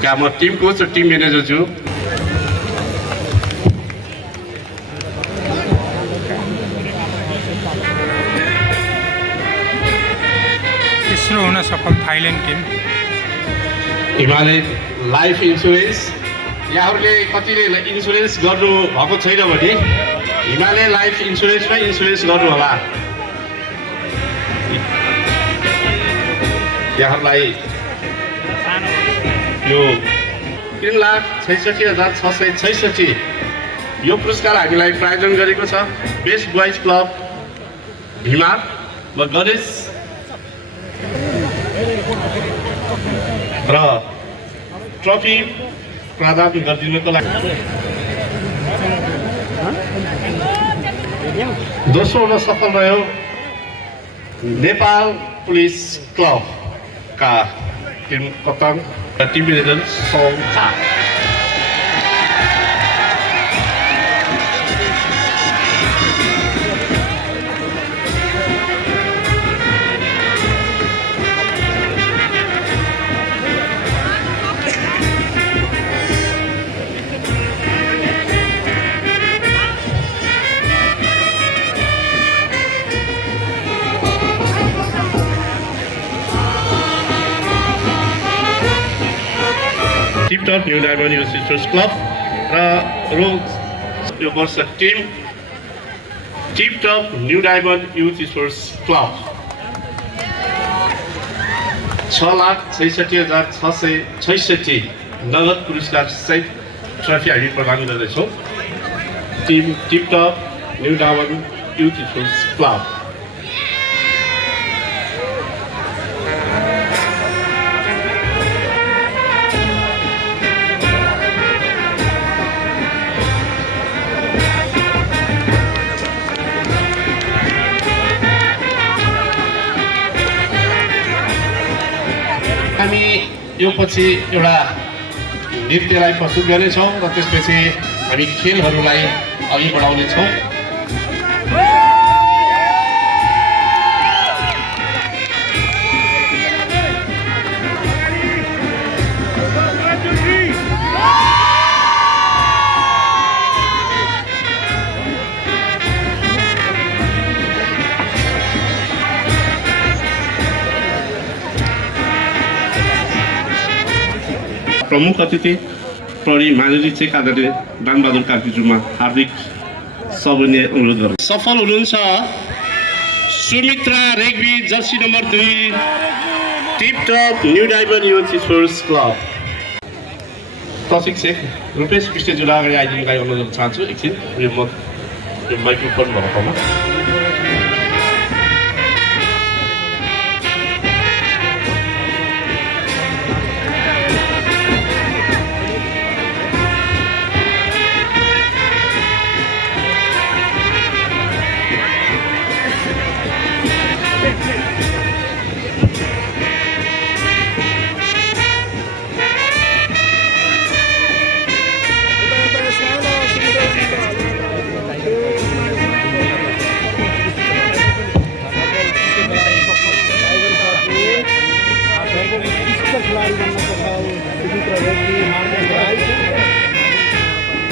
क्या म team coach र टिम म्यानेजर छु। तेस्रो हुन सफल Thailand team Himalaya life insurance. यहाँहरूले कतिले इन्सुरेन्स गर्नु भएको छैन भने हिमालय लाइफ इन्सुरेन्समै इन्सुरेन्स गर्नु होला। यहाँहरूलाई यो 3,66,666 यो पुरस्कार हामीलाई प्रायोजन गरेको छ बेस्ट बोइज क्लब भीमा व गणेश र ट्रफी प्रदान गरिदिनुको लागि। दोस्रो हुन सफल रह्यो नेपाल पुलिस क्लबका टिम कप्तान र टिम म्यानेजर सौखा। Tip top new diamond youth sports club र यो वर्ष team tip top new diamond youth sports club 6,66,666 नगद पुरस्कार सहित ट्रफी हामी प्रदान गर्दैछौँ। Team tip top new diamond youth sports club. हामी यो पछि एउटा नृत्यलाई प्रस्तुत गर्नेछौँ र त्यसपछि हामी खेलहरूलाई अघि बढाउनेछौँ। प्रमुख अतिथि प्रहरी महानिरीक्षक चेक आदरणीय दानबहादुर कार्कीज्यूमा हार्दिक सविनय अनुरोध गर्छु। सफल हुनुहुन्छ Sumitra Regmi Jersey number 2 tip top new diamond youth sports club. प्रशिक्षक रूपेश विष्टज्यूलाई अगाडि आइदिनुलाई अनुरोध चाहन्छु। एकछिन यो माइक्रोफोन भएकोमा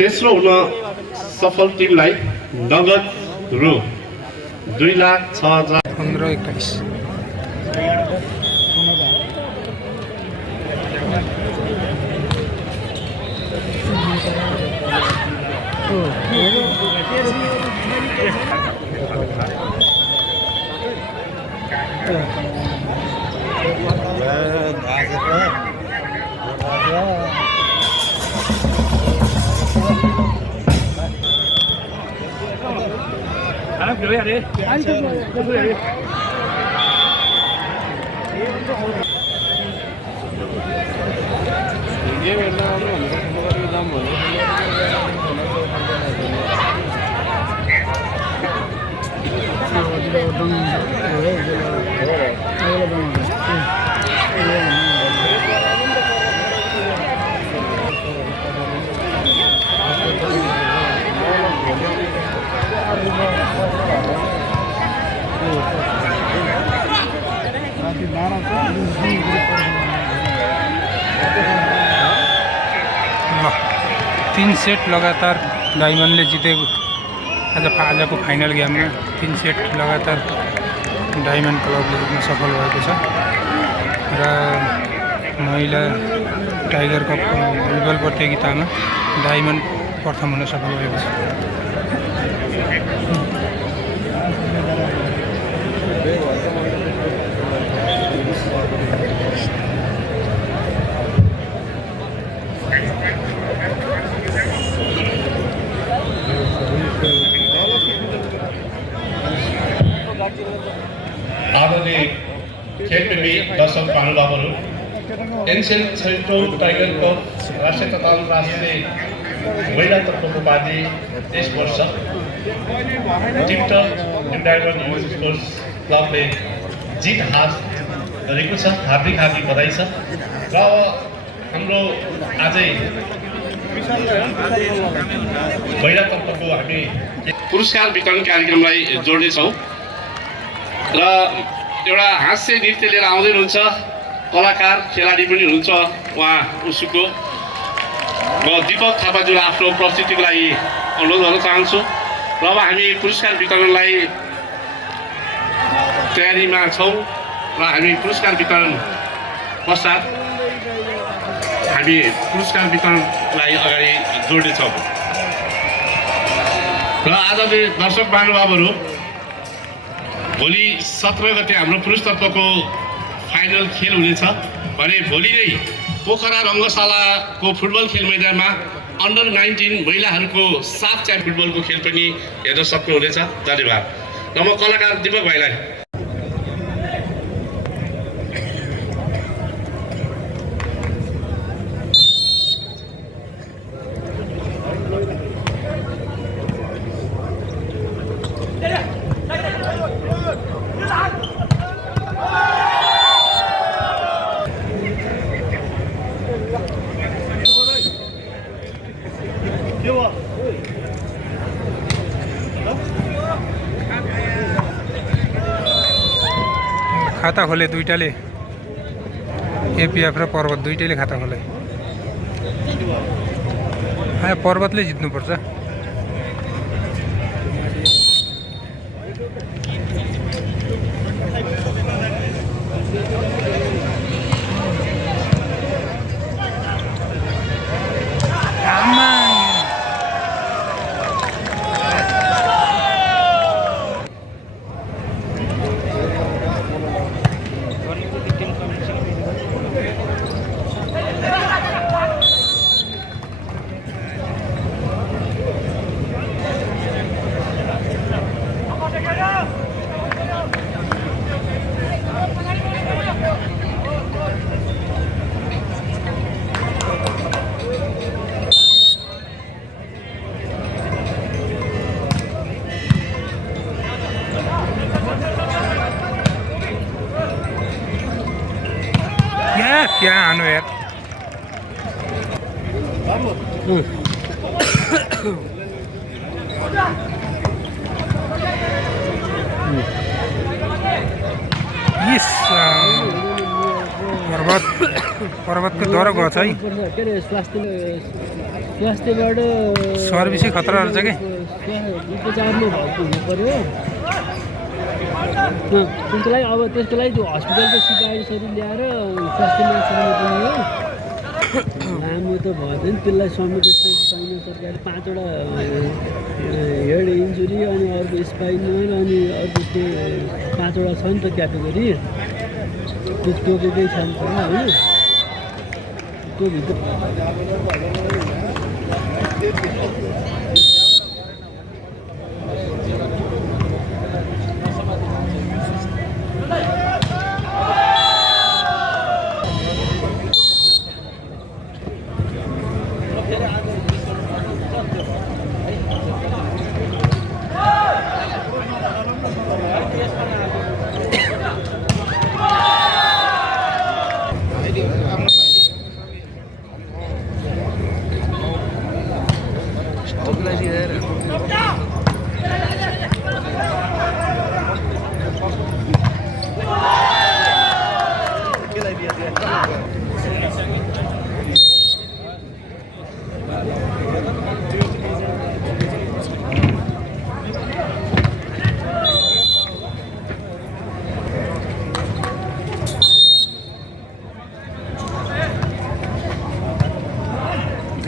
तेस्रो हुन सफल टिमलाई नगद रु 2,06,1521 3 सेट लगातार डायमन्डले जितेको आजको फाइनल गेममा 3 सेट लगातार डायमन्ड क्लबले जित्न सफल भएको छ र महिला टाइगर कप भलिबल प्रतियोगितामा डायमन्ड प्रथम हुन सफल भएको छ। आदरणीय खेलप्रेमी दर्शक महानुभावहरू, एनसिएल छैटौँ टाइगर कप राष्ट्रिय तथा अन्तर्राष्ट्रिय महिला तत्त्वको उपाधि यस वर्ष tiptop new diamond youth sports क्लबले जित हात गरेको छ। हार्दिक हार्दिक बधाई छ। र हाम्रो आजै महिला तत्त्वको हामी पुरस्कार वितरण कार्यक्रमलाई जोड्नेछौँ र एउटा हास्य नृत्य लिएर आउँदै हुनुहुन्छ कलाकार खेलाडी पनि हुनुहुन्छ उहाँ उसुको। म दीपक थापाज्यूलाई आफ्नो प्रस्तुतिको लागि अनुरोध गर्न चाहन्छु र अब हामी पुरस्कार वितरणलाई तयारीमा छौँ र हामी पुरस्कार वितरण पश्चात हामी पुरस्कार वितरणलाई अगाडि जोड्नेछौँ। र आजले दर्शक महानुभावहरू, भोलि 17 गते हाम्रो पुरुष तत्त्वको फाइनल खेल हुनेछ भने भोलि नै पोखरा रङ्गशालाको फुटबल खेल मैदानमा अन्डर 19 महिलाहरूको साफ च्याम्प फुटबलको खेल पनि हेर्न सक्नुहुनेछ। धन्यवाद। र म कलाकार दीपक भाइलाई खाता खोले दुईटाले, एपिएफ र पर्वत दुईटैले खाता खोले। पर्वतले जित्नुपर्छ। क्या आनु यार। पर्वतको डर गएको छ है। स्वास्थ्यबाट सर्भिसै खतरा रहेछ कि उपचारमा भएको हुनु पर्यो। त्यसको लागि अब त्यसको लागि त्यो हस्पिटलको सिफारिसहरू ल्याएर स्वास्थ्यमा सर्नु पर्ने हो। लामो त भएन, त्यसलाई समेटेर छैन सरकारले। 5वटा हेड इन्जुरी अनि अर्को स्पाइनर अनि अर्को त्यो 5वटा छ नि त क्याटेगोरी, त्यो टोकेकै छैन होइन। त्यो भित्र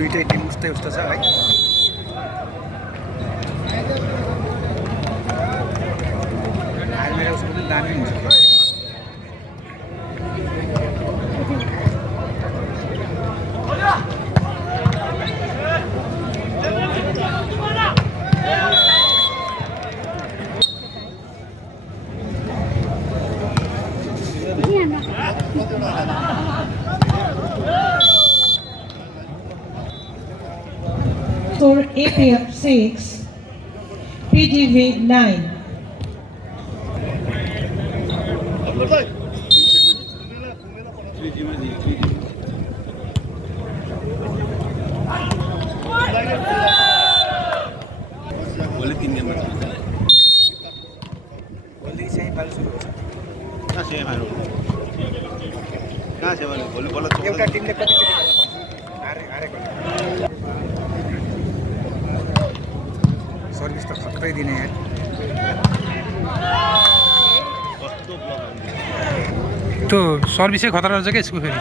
दुईटै टिम उस्तै उस्तो छ है। हार्ने उसको पनि दामी हुन्छ। For APF 6, PGV 9. भोलि 3 गेममा भोलि सेमिफाइनल सुरु हुन्छ। कहाँ सेमिफाइनल कहाँ सेमिफाइनल भोलि बल्ल एउटा टिमले कतिचोटि हारेको सर्भिस त खत्रै दिने यार। त्यो सर्भिसै खतरा रहेछ क्या यसको फेरि।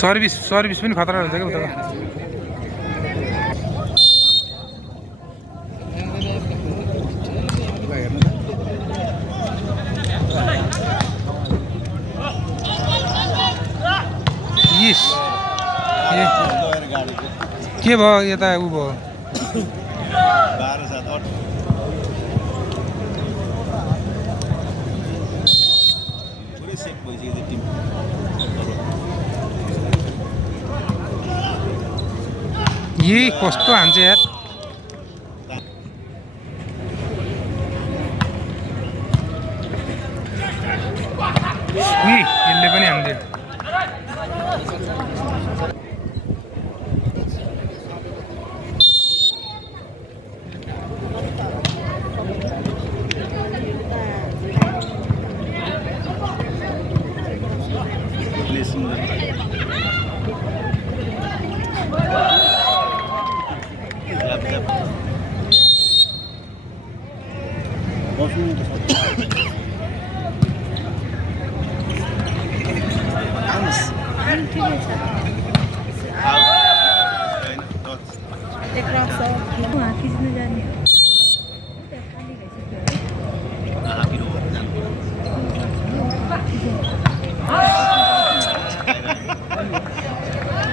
सर्भिस पनि खतरा रहेछ क्या उताको। यस के भयो यता उ भयो। 12-7-8 पुरै सेट भइसक्यो टिम। यही कस्तो हान्छ यार। यसले पनि हान्थ्यो।